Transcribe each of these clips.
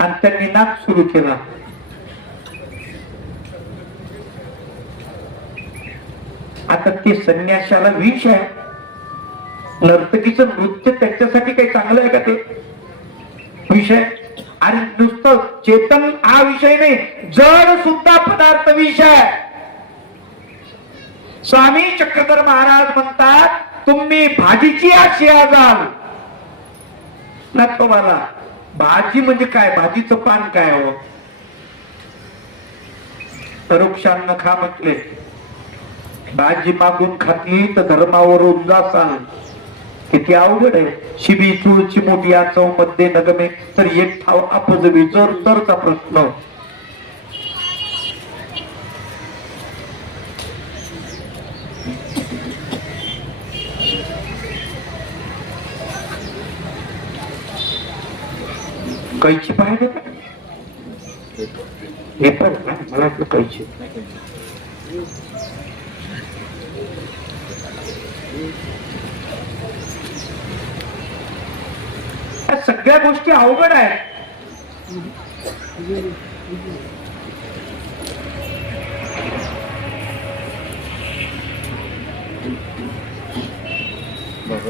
आणि त्यांनी नाच सुरू केला. आता ते संन्याशाला विष आहे. नर्तकीचं नृत्य त्याच्यासाठी काही चांगलं आहे का? ते विषय आणि नुसतं चेतन हा विषय नाही, जड सुद्धा पदार्थ विषय. स्वामी चक्रधर महाराज म्हणतात, तुम्ही भाजीची आशिया जाल ना. तुम्हाला भाजी म्हणजे काय? भाजीचं पान काय हो? वृक्षांना खा म्हटले. भाजी मागून खाती तर धर्मावरून जासाल. किती अवघड आहे. शिबी चूळची मोठी चव मध्ये नगमे तर एक ठाव अपजवी जर तरचा प्रश्न. कैची पाहिजे का? हे पण मला वाटलं कैची. सगळ्या गोष्टी अवघड आहेत.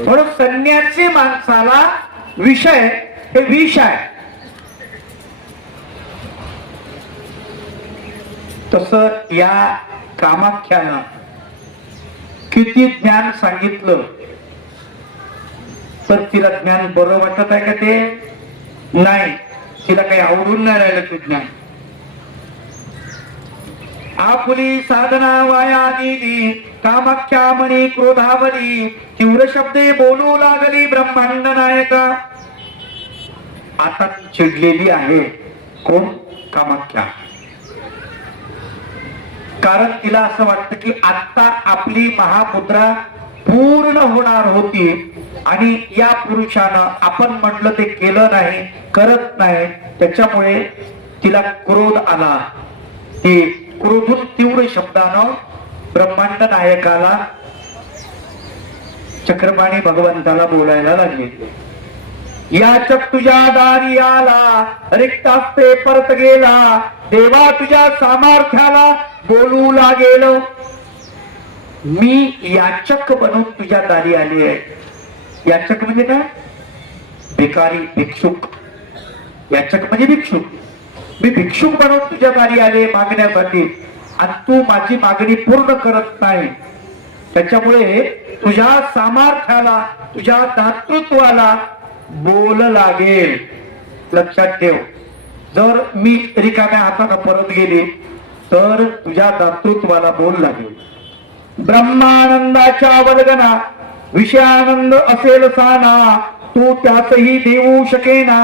म्हणून संन्यासी माणसाला विषय हे विष आहे. तस या कामाख्यानं किती ज्ञान सांगितलं तर तिला ज्ञान बरं वाटत आहे का? ते नाही. तिला काही आवडून नाही राहिलं ते ज्ञान. आपुली साधना वाया दिली कामाख्या म्हणी क्रोधावली तीव्र शब्दे बोलू लागली ब्रह्मांड नायका. आता चिडलेली आहे. कोण? कामाख्या. कारण तिला असं वाटतं की आता आपली महामुद्रा पूर्ण होणार होती आणि या पुरुषानं आपण म्हटलं ते केलं नाही, करत नाही, त्याच्यामुळे तिला क्रोध आला. ती क्रोधून तीव्र शब्दानं ब्रह्मांड नायकाला चक्रपाणी भगवंताला बोलायला लागली. याचक तुझ्या दारी आला रिक्तास्ते परत गेला देवा तुझ्या सामर्थ्याला बोलू लागेल. मी याचक बनून तुझ्या दारी आली आहे. याचक म्हणजे काय? भिकारी, भिक्षुक. याचक म्हणजे भिक्षुक. मी भिक्षुक बनून तुझ्या दारी आले मागण्यासाठी आणि तू माझी मागणी पूर्ण करत नाही. त्याच्यामुळे तुझ्या सामर्थ्याला तुझ्या दातृत्वाला बोल लागेल. लक्षात ठेव, जर मी रिकाम्या हाताने परत गेले तर तुझ्या दातृत्वाला बोल लागेल. ब्रह्मानंदाच्या वल्गना विषयानंद असेल साना तू त्यासही देऊ शकेना.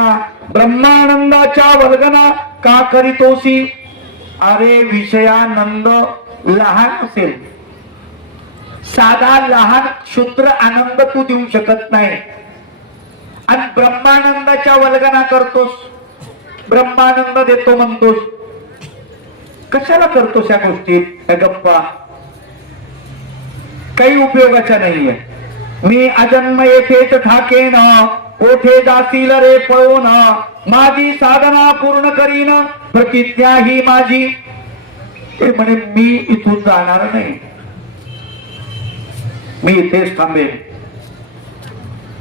ब्रह्मानंदाच्या वल्गना का करीतोसी? अरे विषयानंद लहान असेल, साधा लहान क्षुद्र आनंद तू देऊ शकत नाही आणि ब्रह्मानंदाच्या वल्गना करतोस, ब्रह्मानंद देतो म्हणतोस. कशाला करतोस या गोष्टी? या गप्पा काही उपयोगाच्या नाहीये. मी अजन्म येथेच ठाकेन कोठे जातील रे पळून माझी साधना पूर्ण करीन प्रतिज्ञा ही माझी. ते म्हणे मी इथून जाणार नाही, मी इथेच थांबेन,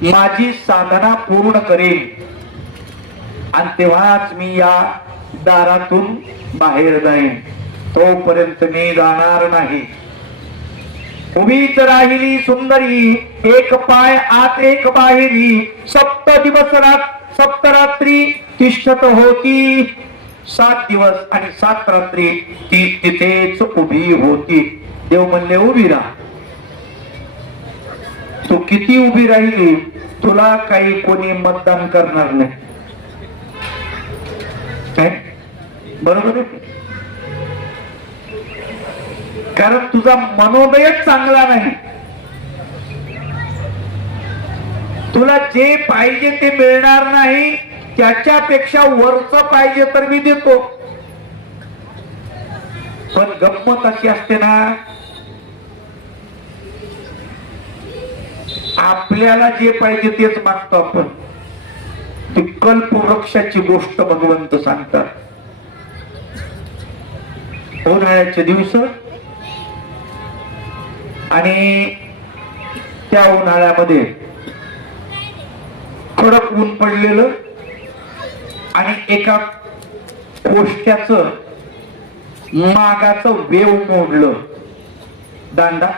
माझी साधना पूर्ण करेन आणि तेव्हाच मी या दारातून बाहेर जाईन. तोपर्यंत मी जाणार नाही. उभीच राहिली सुंदरी एक पाय आत एक बाहेरी. सप्त दिवस सप्तरात्री तिष्ठत होती. 7 दिवस आणि 7 रात्री ती तिथेच उभी होती. देव म्हणले उभी राहा. तू किती उभी राहिली तुला काही कोणी मतदान करणार नाही. काय बरोबर आहे? कारण तुझा मनोदयच चांगला नाही. तुला जे पाहिजे ते मिळणार नाही, त्याच्यापेक्षा वरच पाहिजे तर मी देतो. पण गंमत अशी असते ना, आपल्याला जे पाहिजे तेच मागतो आपण. कल्पवृक्षाची गोष्ट भगवंत सांगतात. उन्हाळ्याचे दिवस आणि त्या उन्हाळ्यामध्ये कडक ऊन पडलेलं आणि एका कोष्ट्याचं मागाचं वेव मोडलं. दांडा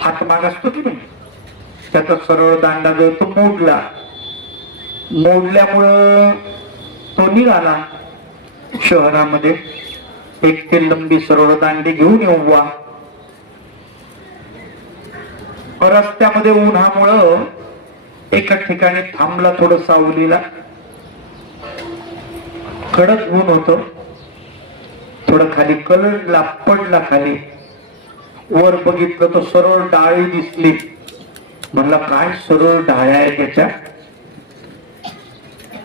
हातमाग असतो की नाही, त्याचा सरळ दांडा जो तो मोडला. मोडल्यामुळं तो निघाला शहरामध्ये. एक ते लंबी सरळ दांडी घेऊन येऊ. रस्त्यामध्ये उन्हामुळं एका ठिकाणी थांबला, थोडं सावलीला. कडक ऊन होत. थोडं खाली कलरला पडला. खाली वर बघितलं तर सरळ डाळी दिसली. म्हणला काय सरळ डाळ्या आहे त्याच्या,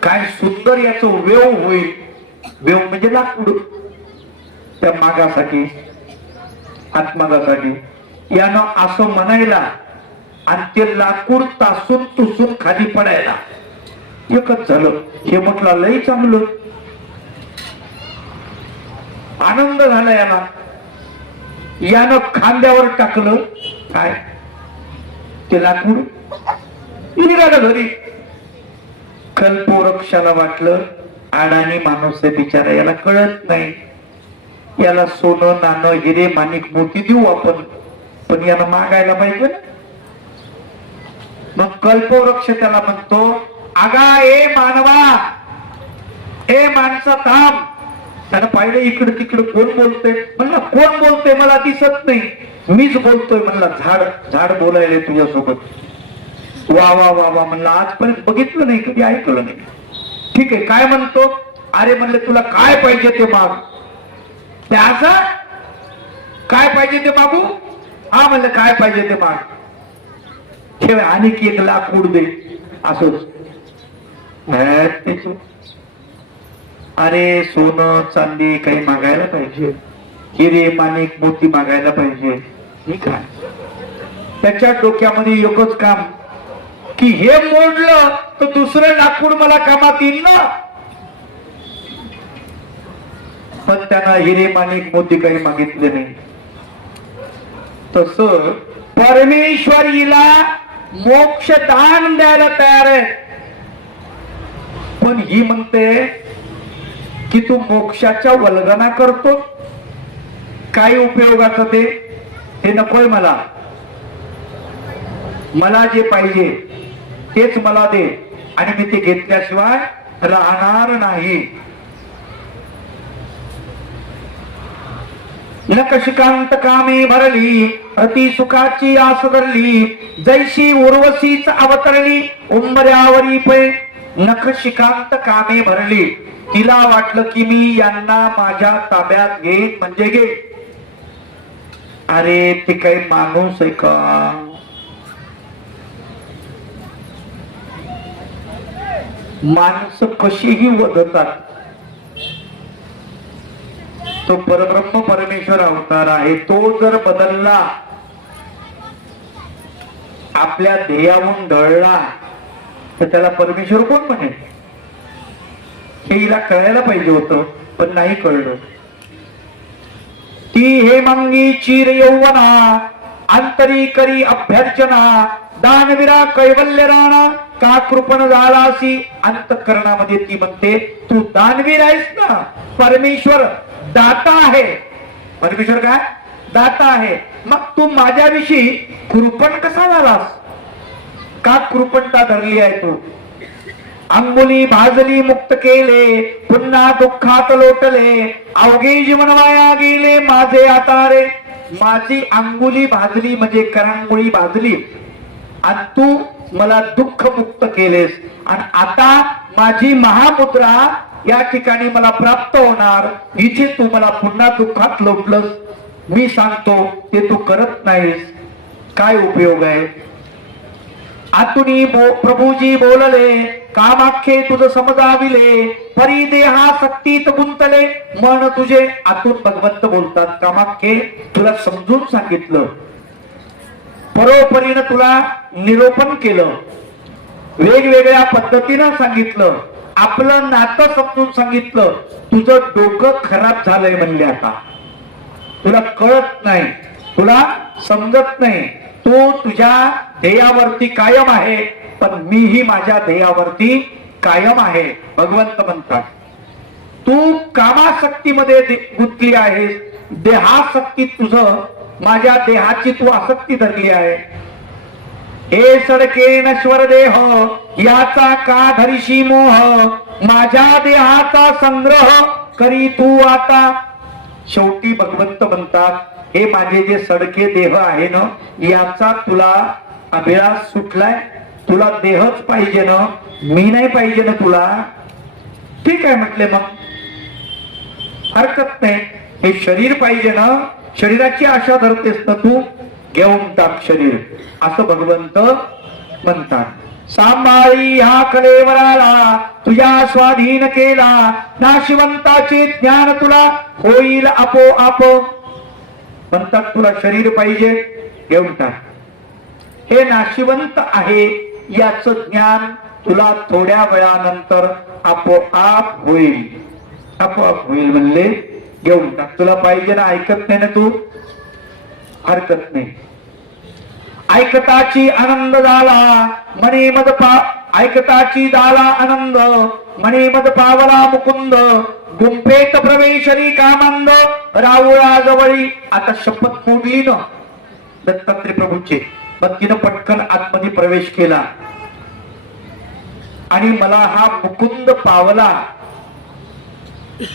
काय सुंदर याचं वेव होईल. वेव म्हणजे लाकूड त्या मागासाठी, आत्मागासाठी. यानं असं म्हणायला आणि ते लाकूड तासून तुसून खाली पडायला एकच झालं. हे म्हटलं लई चांगलं, आनंद झाला याला. यानं खांद्यावर टाकलं काय ते लाकूड, निघालं घरी. कल्पवृक्षाला वाटलं अडाणी माणूस आहे बिचारा, याला कळत नाही. याला सोनं नाणं हिरे माणिक मोती देऊ आपण, पण याला मागायला पाहिजे ना. मग कल्पवृक्ष त्याला म्हणतो, अगा ए मानवा, ए माणसा थांब. त्यानं पाहिलं इकडे तिकडे कोण बोलतोय. म्हणलं कोण बोलतोय मला दिसत नाही, मीच बोलतोय. म्हणला झाड झाड बोलायला तुझ्यासोबत. वा वा वा वा. म्हणलं आजपर्यंत बघितलं नाही, कधी ऐकलं नाही. ठीक आहे काय म्हणतो. अरे म्हणलं तुला काय पाहिजे ते माग. ते असं काय पाहिजे ते मागू. हा म्हणलं काय पाहिजे ते माग. ठेव आणि एक लाकूड दे. असंच अरे सोनं चांदी काही मागायला पाहिजे, हिरे माणिक मोती मागायला पाहिजे. ठीक आहे. त्याच्या डोक्यामध्ये एकच काम की हे मोडलं तर दुसरं लाकूड मला कामात येईल ना. पण त्यांना हिरे माणिक मोती काही मागितले नाही. तस परमेश्वरीला मोक्ष दान द्यायला तयार आहे. पण ही म्हणते की तू मोक्षाच्या वल्गना करतो, काय उपयोगाचं ते. हे नकोय मला. मला जे पाहिजे तेच मला दे आणि मी ते घेतल्याशिवाय राहणार नाही. नकशिकांत कामे भरली, अति सुखाची आस धरली, जैशी उर्वशीच अवतरली उंबऱ्यावरी पै. नखशिकांत कामे भरली. तिला वाटलं की मी यांना माझ्या ताब्यात घेईन म्हणजे घे. अरे ते काही माणूस आहे का. माणसं कशीही वधतात. तो परब्रह्म परमेश्वर अवतार आहे. तो जर बदलला, आपल्या ध्येयाहून ढळला, तर त्याला परमेश्वर कोण म्हणेल. हे हिला कळायला पाहिजे होतं, पण नाही कळलं. ती हे मंगी चिर यौवना, अंतरी करी अभ्यर्चना, दानवीरा कैवल्य राणा, का कृपण झालासी. अंतःकरणामध्ये ती म्हणते तू दानवीर आहेस ना. परमेश्वर दाता आहे. परमेश्वर काय दाता आहे. मग तू माझ्याविषयी कृपण कसा झालास. का कृपणता धरली आहे तू. अंगुली भाजली मुक्त केले, पुन्हा दुःखात लोटले, अवघे जीवन वाया गेले माझे आता रे. माझी अंगुली भाजली म्हणजे करंगुळी भाजली आणि तू मला दुःख मुक्त केलेस. आणि आता माझी महामुद्रा या ठिकाणी मला प्राप्त होणार, हिचे तू मला पुन्हा दुःखात लोटलंस. मी सांगतो ते तू करत नाहीस, काय उपयोग आहे. आतुनी प्रभूजी बोलले, कामाख्ये तुझ समजाविले, परी देहा सक्तीत गुंतले. मन तुझे. आतून भगवंत बोलतात, कामाख्ये तुला समजून सांगितलं, परोपरीनं तुला निरोपण केलं, वेगवेगळ्या पद्धतीनं सांगितलं, आपलं नातं समजून सांगितलं. तुझं डोकं खराब झालंय म्हणले. आता तुला कळत नाही, तुला समजत नाही. तू तुझ्या ध्येयावरती कायम आहे, पण मीही माझ्या ध्येयावरती कायम आहे. भगवंत म्हणतात तू कामासक्तीमध्ये गुंतली आहेस, देहासक्ती तुझं, माझ्या देहाची तू आसक्ती धरली आहे. हे सडके नश्वर देह, याचा का धरिशी मोह, माझ्या देहाचा संग्रह करी तू आता. शेवटी भगवंत म्हणतात हे माझे जे सडके देह आहे ना, याचा तुला अभिलाष सुटलाय, तुला देहच पाहिजे ना, मी नाही पाहिजे ना तुला. ठीक आहे म्हटले, मग हरकत नाही. हे शरीर पाहिजे ना, शरीराची आशा धरतेस ना तू, घेऊन टाक शरीर, असं भगवंत म्हणतात. सांभाळी हा कलेवराला तुझ्या स्वाधीन केला, नाशिवंताचे ज्ञान तुला होईल आपोआप. म्हणतात तुला शरीर पाहिजे, घेऊन टाक. हे नाशिवंत आहे याच ज्ञान तुला थोड्या वेळानंतर आपोआप होईल, आपोआप होईल म्हणले, घेऊन टाक. तुला पाहिजे ना, ऐकत नाही ना तू, हरकत नाही. ऐकताची आनंद झाला मने मद ऐकताची झाला आनंद मने मद पावला मुकुंद, गुंफेत प्रवेशरी कामांद राहुळा जवळी. आता शपथ मोडली न दत्तात्रय प्रभूचे, मग तिनं पटकन आतमध्ये प्रवेश केला आणि मला हा मुकुंद पावला,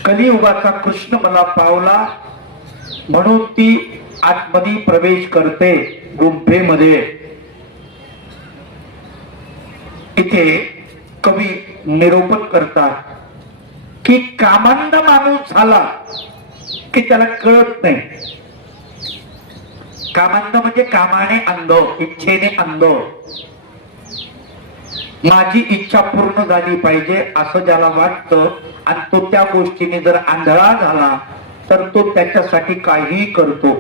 कलियुगाचा कृष्ण मला पावला, म्हणून ती आतमध्ये प्रवेश करते गुंफेमध्ये. इथे कवी निरूपण करतात की कामांध माणूस झाला की त्याला कळत नाही. कामांध म्हणजे कामाने अंध, इच्छेने अंध. माझी इच्छा पूर्ण झाली पाहिजे असं ज्याला वाटतं आणि तो त्या गोष्टीने जर आंधळा झाला तर तो त्याच्यासाठी काही करतो,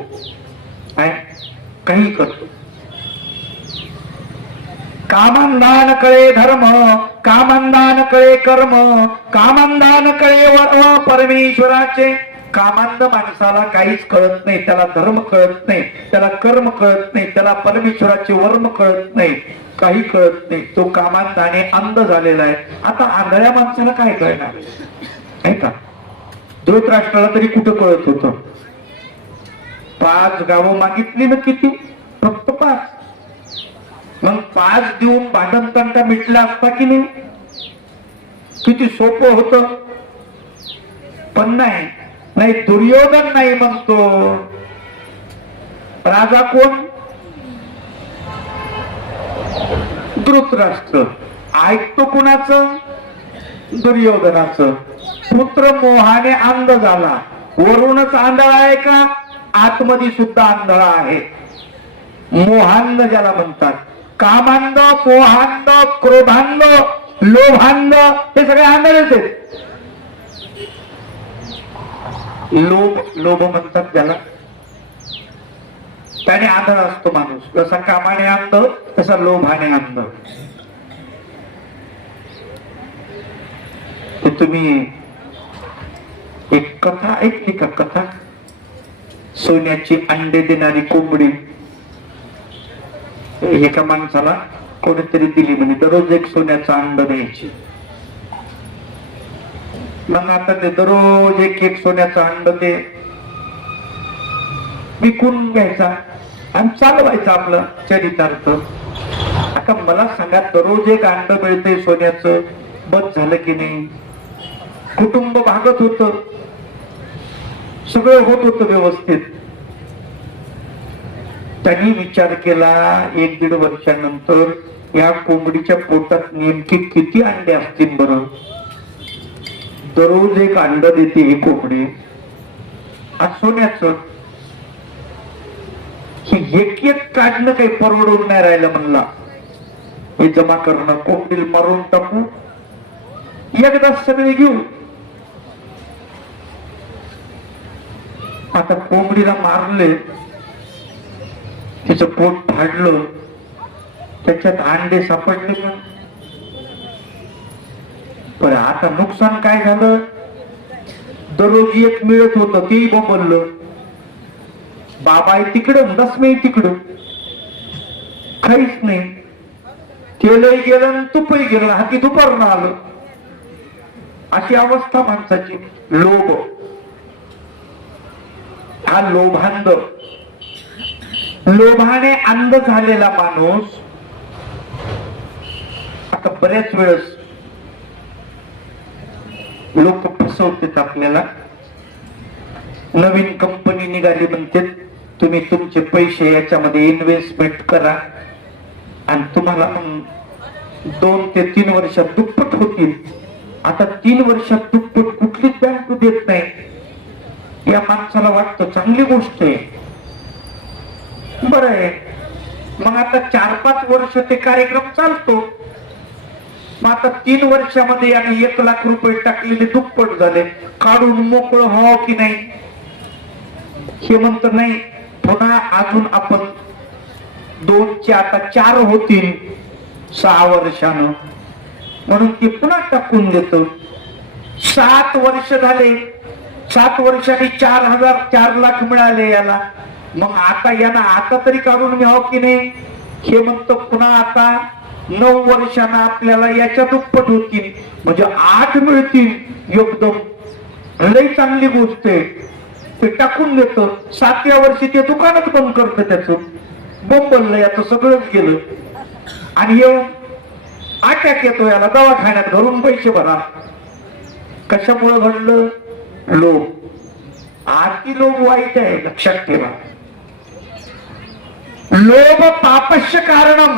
काही करतो. कामांधान कळे धर्म, कामांधान कळे कर्म, कामांधान कळे वर्म परमेश्वराचे. कामांध माणसाला काहीच कळत नाही, त्याला धर्म कळत नाही, त्याला कर्म कळत नाही, त्याला परमेश्वराचे वर्म कळत नाही, काही कळत नाही. तो कामांधाने अंध झालेला आहे. आता आंधळ्या माणसाला काय कळणार आहे का? धृतराष्ट्राला तरी कुठं कळत होतं? 5 गावं मागितली ना, किती? फक्त 5. मग 5 देऊन भांडण तंटा मिटला असता की नाही? किती सोपं होत. पण नाही, नाही दुर्योधन नाही म्हणतो. राजा कोण? धृतराष्ट्र. ऐकतो कुणाचं? दुर्योधनाचं. पुत्र मोहाने अंध झाला. वरूनच आंधळा आहे का? आतमध्ये सुद्धा आंधळा आहे. मोहांध ज्याला म्हणतात. कामांध, मोहांध, क्रोधांध, लोभांध, हे सगळे आंधळेच आहेत. लोभ म्हणतात ज्याला, त्याने आंधळा असतो माणूस. जसा कामाने अंध तसा लोभाने अंध. तुम्ही एक कथा ऐकली का? कथा सोन्याची अंडे देणारी कोंबडी. एका माणसाला कोणीतरी दिली म्हणे, दररोज एक सोन्याचं अंड द्यायची. मग आता ते दररोज एक सोन्याचं अंड ते विकून घ्यायचा आणि चालवायचं आपलं चरितार्थ. आता मला सांगा, दररोज एक अंड मिळतंय सोन्याचं, बस झालं की नाही? कुटुंब भागत होत, सगळं होत होतं व्यवस्थित. त्यांनी विचार केला 1-1.5 वर्षानंतर या कोंबडीच्या पोटात नेमकी किती अंडे असतील बरं? दररोज एक अंड देते ही कोंबडी, आज सोन्याचं. हे एक काढणं काही परवडून नाही राहिलं. म्हणला हे जमा करणं, कोंबडीला मारून टाकू, एकदा सगळे घेऊ. आता कोंबडीला मारले, तिचं पोट फाडलं, त्याच्यात अंडे सापडले. पण पण आता नुकसान काय झालं, दररोज एक मिळत होतं तेही बोंबललं, बाबा आहे तिकडं दसमी तिकडं, काहीच नाही, तेलही गेलं तुपही गेलं, हाती दुपारून आलं, अशी अवस्था माणसाची. लोभ, हा लोभांध, लोभाने अंध झालेला माणूस आता बऱ्याच वेळेस लोक फसवतात आपल्याला. नवीन कंपनी निघाली म्हणते, तुम्ही तुमचे पैसे याच्यामध्ये इन्व्हेस्टमेंट करा आणि तुम्हाला 2 ते 3 वर्षात दुप्पट होतील. आता 3 वर्षात दुप्पट कुठलीच बँक देत नाही. या माणसाला वाटतं चांगली गोष्ट आहे, बरं आहे. मग आता 4-5 वर्ष ते कार्यक्रम चालतो. मग आता 3 वर्षामध्ये याने 1 लाख रुपये टाकलेले दुप्पट झाले, काढून मोकळं व्हावं की नाही. हे म्हणत नाही, पुन्हा अजून आपण 2चे आता 4 होतील 6 वर्षानं, म्हणून ते पुन्हा टाकून देतो. 7 वर्ष झाले, 7 वर्षांनी 4 लाख मिळाले याला. मग आता यांना आता तरी काढून घ्यावं की नाही. हे म्हणतो पुन्हा आता 9 वर्षांना आपल्याला याच्या दुप्पट होतील, म्हणजे 8 मिळतील एकदम. लई चांगली गोष्ट आहे, ते टाकून देतो. 7व्या वर्षी ते दुकानच बंद करतं, त्याचं बोंबललं, याचं सगळंच गेलं. आणि येऊन अटॅक येतो याला, दवाखान्यात घरून पैसे भरा. कशामुळे घडलं? लोभ. आती लोभ वाईट आहे, लक्षात ठेवा. लोभ पापस्य कारणम,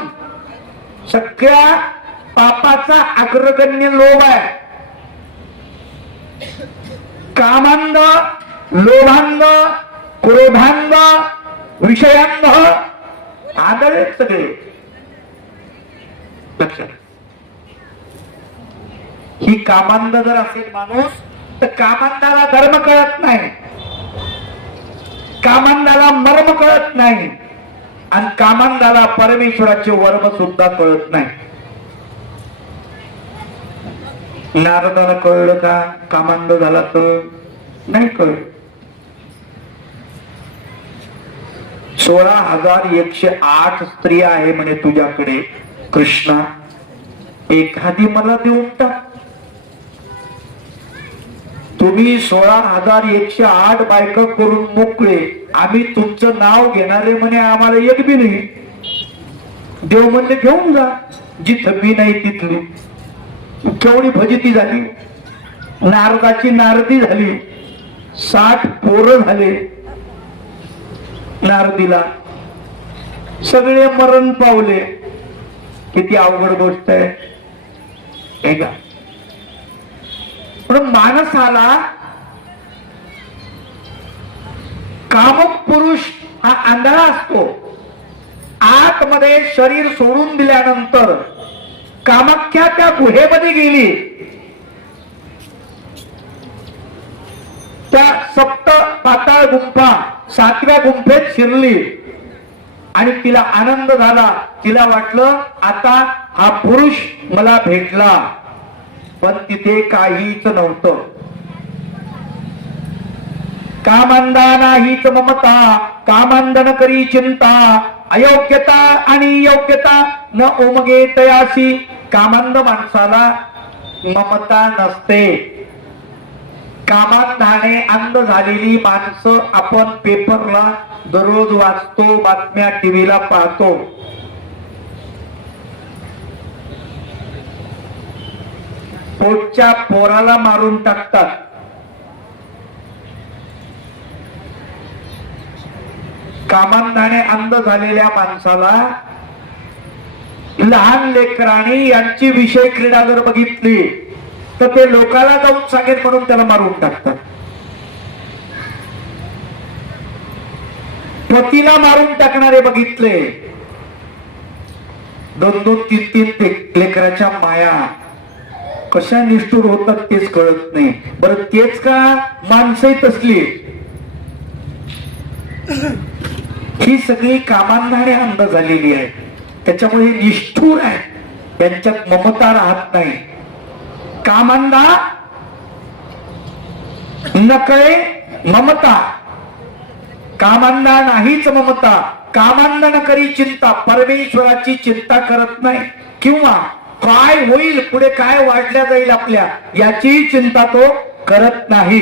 सगळ्या पापाचा अग्रगण्य लोभ आहे. कामांध, लोभांध, क्रोधांध, विषयांध आदळे सगळे. लक्षात, ही कामांध जर असेल माणूस तर कामांधाला धर्म कळत नाही, कामांधाला मर्म कळत नाही, आणि कामांधाला परमेश्वराचे वर्म सुद्धा कळत नाही. नारदाला कळलं का कामांध झाला तर? नाही कळलं. 16,108 स्त्रिया आहे म्हणे तुझ्याकडे कृष्णा, एखादी मला देऊन टाक. तुम्ही 16,108 बायका करून मोकळे, आम्ही तुमचं नाव घेणारे म्हणे आम्हाला एक बी नाही. देव म्हणले घेऊन जा, जिथं मी नाही तिथली. केवढी फजिती झाली, नारदाची नारदी झाली, 60 पोरं झाले नारदीला, सगळे मरण पावले. किती अवघड गोष्ट आहे हे का. पण माणसाला कामुक पुरुष हा आंधळा असतो. आतमध्ये शरीर सोडून दिल्यानंतर कामाख्या त्या गुहेमध्ये गेली, त्या 7 पाताळ गुंफा 7व्या गुंफेत शिरली आणि तिला आनंद झाला. तिला वाटलं आता हा पुरुष मला भेटला, पण तिथे काहीच नव्हतं. कामांधाना हीच ममता, कामांधन करी चिंता, अयोग्यता आणि योग्यता न ओमगे तयासी. कामांध माणसाला ममता नसते. कामांधाने अंध झालेली माणसं आपण पेपरला दररोज वाचतो, बातम्या टीव्हीला पाहतो. पोटच्या पोराला मारून टाकतात. कामांधाने अंध झालेल्या माणसाला, लहान लेकरांनी यांची विषय क्रीडा जर बघितली तर ते लोकाला जाऊन सांगेल म्हणून त्याला मारून टाकतात. पतीला मारून टाकणारे बघितले, 2-2, 3-3 लेकराच्या माया कशा निष्ठुर होतात तेच कळत नाही. बरं तेच का माणसंही तसली, ही सगळी कामांधाने अंध झालेली आहे. त्याच्यामुळे निष्ठुर आहे, त्यांच्यात ममता राहत नाही. कामांना नकळे ममता, कामांना नाहीच ममता, कामांना न करी चिंता, परमेश्वराची चिंता करत नाही किंवा काय होईल पुढे, काय वाढल्या जाईल आपल्या याची चिंता तो करत नाही.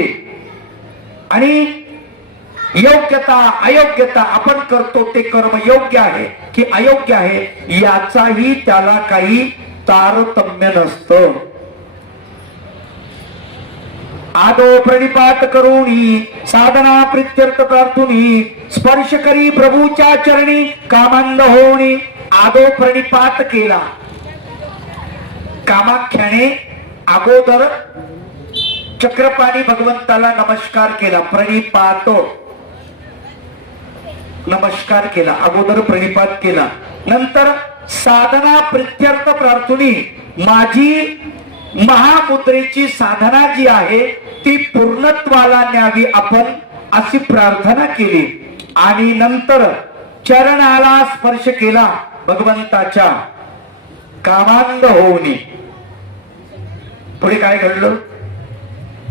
आणि योग्यता अयोग्यता आपण करतो ते कर्म योग्य आहे की अयोग्य आहे याचाही त्याला काही तारतम्य नसतं. आदो प्रणिपात करूनी साधना प्रित्यर्थ प्रार्थुनी स्पर्श करी प्रभूच्या चरणी कामांध होणी. आदो प्रणिपात केला, कामाख्याने अगोदर चक्रपाणी भगवंताला नमस्कार केला, प्रणिपातो नमस्कार केला, अगोदर प्रणिपात केला. नंतर साधना प्रित्यर्थ प्रार्थुनी, माझी महामुद्रेची साधना जी आहे ती पूर्णत्वाला न्यावी आपण अशी प्रार्थना केली. आणि नंतर चरणाला स्पर्श केला भगवंताच्या, कामांध होऊनी. पुढे काय घडलं?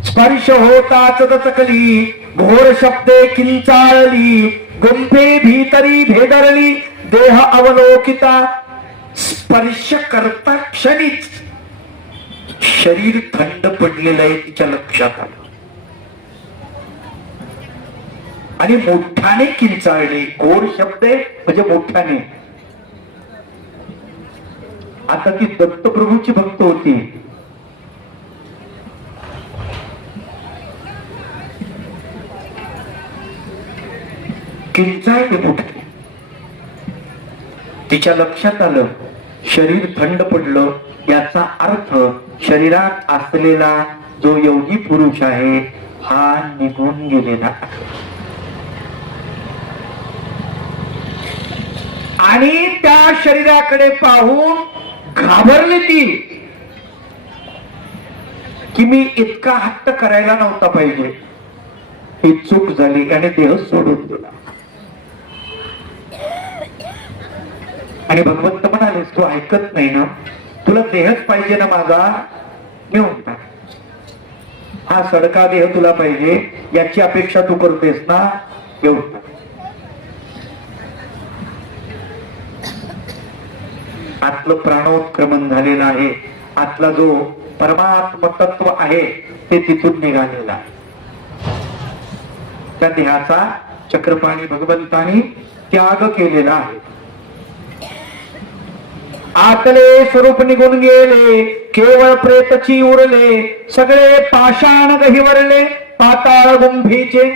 स्पर्श होताच दचकली, घोर शब्दे किंचाळली, गुंफे भीतरी भेदरली, देह अवलोकिता. स्पर्श करता क्षणीच शरीर थंड पडलेलं आहे तिच्या लक्षात आलं आणि मोठ्याने किंचाळली. घोर शब्द म्हणजे मोठ्याने. आता ती दत्तप्रभूची भक्त होती. किंचाळली मोठ्याने. तिच्या लक्षात आलं शरीर थंड पडलं, याचा अर्थ शरीरात असलेला जो योगी पुरुष आहे हा निघून गेलेला. आणि त्या शरीराकडे पाहून घाबरली ती की मी इतका हट्ट करायला नव्हता पाहिजे, ही चूक झाली आणि देह सोडून दिला. आणि भगवंत म्हणाले तू ऐकत नाही ना, तुला देहच पाहिजे ना माझा, घेऊन टाक. हा सडका देह तुला पाहिजे याची अपेक्षा तू करतेस ना, घेऊन टाक. आतलं प्राणोत्क्रमण झालेलं आहे. आतला जो परमात्म तत्व आहे ते तिथून निघालेला आहे. त्या देहाचा चक्रपाणी भगवंतानी त्याग केलेला आहे. आतले स्वरूप निघून गेले, केवळ प्रेतची उरले, सगळे पाषाण गहिवरले पाताळ गुंफेचे.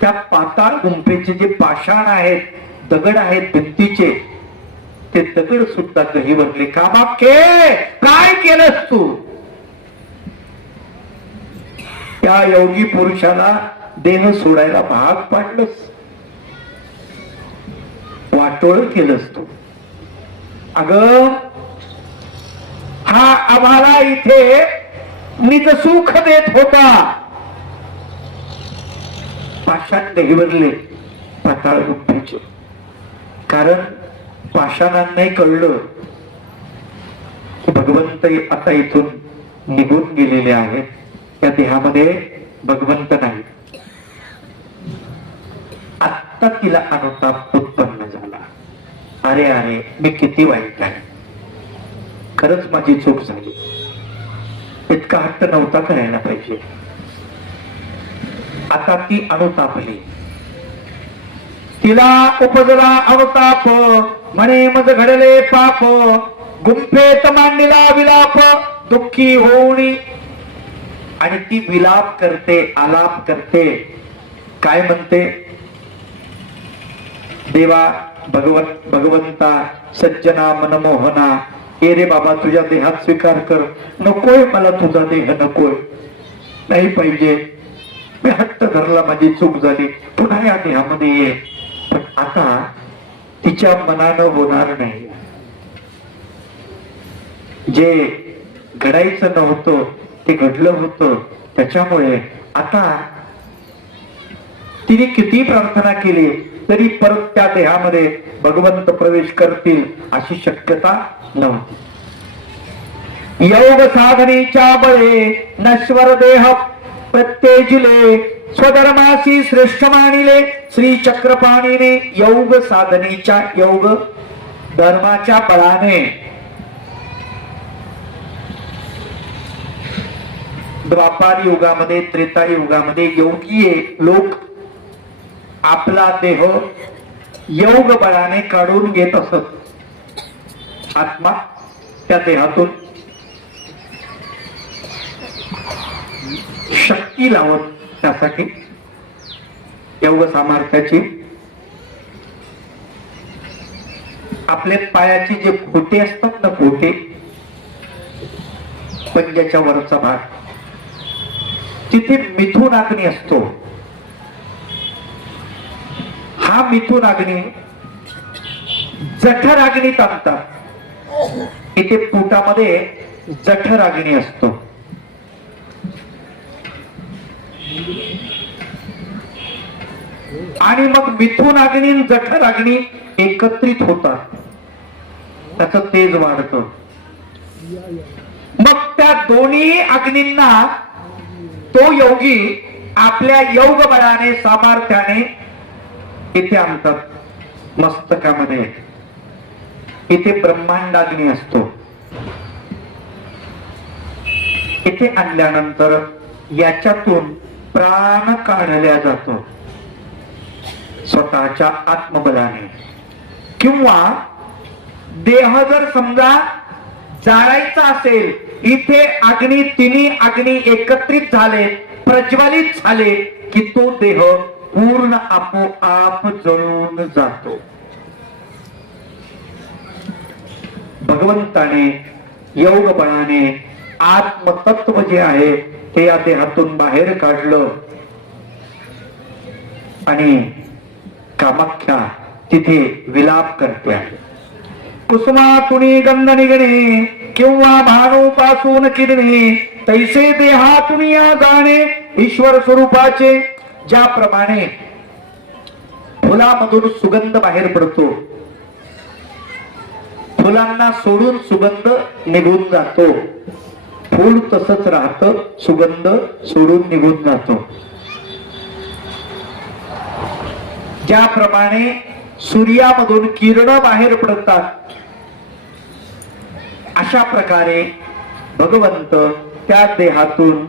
त्या पाताळ गुंफेचे जे पाषाण आहेत, दगड आहेत भिंतीचे, ते दगड सुद्धा गहिवरले. कामाख्ये काय केलंस तू? त्या योगी पुरुषाला देह सोडायला भाग पाडलंस, वाटोळ केलंस तू. अगं हा आम्हाला इथे निज सुख देत होता, पाषाण गहिवरले पाताळ गुंफेचे. कारण पाषाणांनाही कळलं की भगवंत आता इथून निघून गेलेले आहेत, त्या देहामध्ये भगवंत नाही. आत्ता तिला अनुताप उत्पन्न झाला. अरे अरे मी किती वाईट आहे, खरंच माझी चूक झाली, इतका हट्ट नव्हता करायला पाहिजे. आता ती अनुतापली, तिला उपजला अनुताप, म्हणे मज घडले पाप, गुंफेत मांडला विलाप, दुःखी होऊनी. आणि ती विलाप करते, आलाप करते. काय म्हणते? देवा भगवंता सज्जना मनमोहना, ए रे बाबा तुझ्या देहात स्वीकार कर, नकोय मला तुझा देह, नकोय, नाही पाहिजे, मी हट्ट धरला, माझी चूक झाली, पुन्हा या देहामध्ये ये. पण आता तिच्या मनानं होणार नाही. जे घडायचं नव्हतं ते घडलं होतं. त्याच्यामुळे आता तिने किती प्रार्थना केली तरी परत त्या देहामध्ये भगवंत प्रवेश करतील अशी शक्यता नव्हती. योग साधनेच्या बळे नश्वर देह प्रत्येजिले स्वधर्मासी श्रेष्ठ मानिले श्री चक्रपाणीने योग साधनेच्या योग धर्माच्या बळाने द्वापार युगामध्ये त्रेता युगामध्ये योगी लोक आपला देह योग बळाने काढून घेत असत. आत्मा त्या देहातून शक्ती लावत त्यासाठी योग सामर्थ्याची आपले पायाचे जे खोटे असतात ना, खोटे पंजाच्या वरचा भाग, तिथे मिथुन अग्नी असतो. हा मिथुन अग्नी जठर अग्नीत आणतात. इथे पोटामध्ये जठर अग्नी असतो. आणि मग मिथुन अग्नी आणि जठर अग्नी एकत्रित होतात, त्याचं तेज वाढतं. मग त्या दोन्ही अग्नींना तो योगी आपल्या योग बळाने सामर्थ्याने इथे आणतात मस्तकामध्ये. इथे ब्रह्मांडाग्नी असतो. इथे आणल्यानंतर याच्यातून प्राण काढल्या जातो स्वतःच्या आत्मबलाने. किंवा देह जर समजा जाळायचा असेल, इथे अग्नी तिन्ही अग्नी एकत्रित झाले, प्रज्वलित झाले की तो देह पूर्ण आपोआप जळून जातो. भगवंताने योग बळाने आत्मतत्व जे आहे ते या देहातून बाहेर काढलं आणि कामाख्या तिथे विलाप करते आहे. कुसुमातुनी गंध निघणे किंवा भानूपासून किरणे तैसे देहातून या जाणे ईश्वर स्वरूपाचे. ज्याप्रमाणे फुलामधून सुगंध बाहेर पडतो, फुलांना सोडून सुगंध निघून जातो, फूल तसंच राहतं, सुगंध सोडून निघून जातो. ज्याप्रमाणे सूर्यामधून किरण बाहेर पडतात, अशा प्रकारे भगवंत त्या देहातून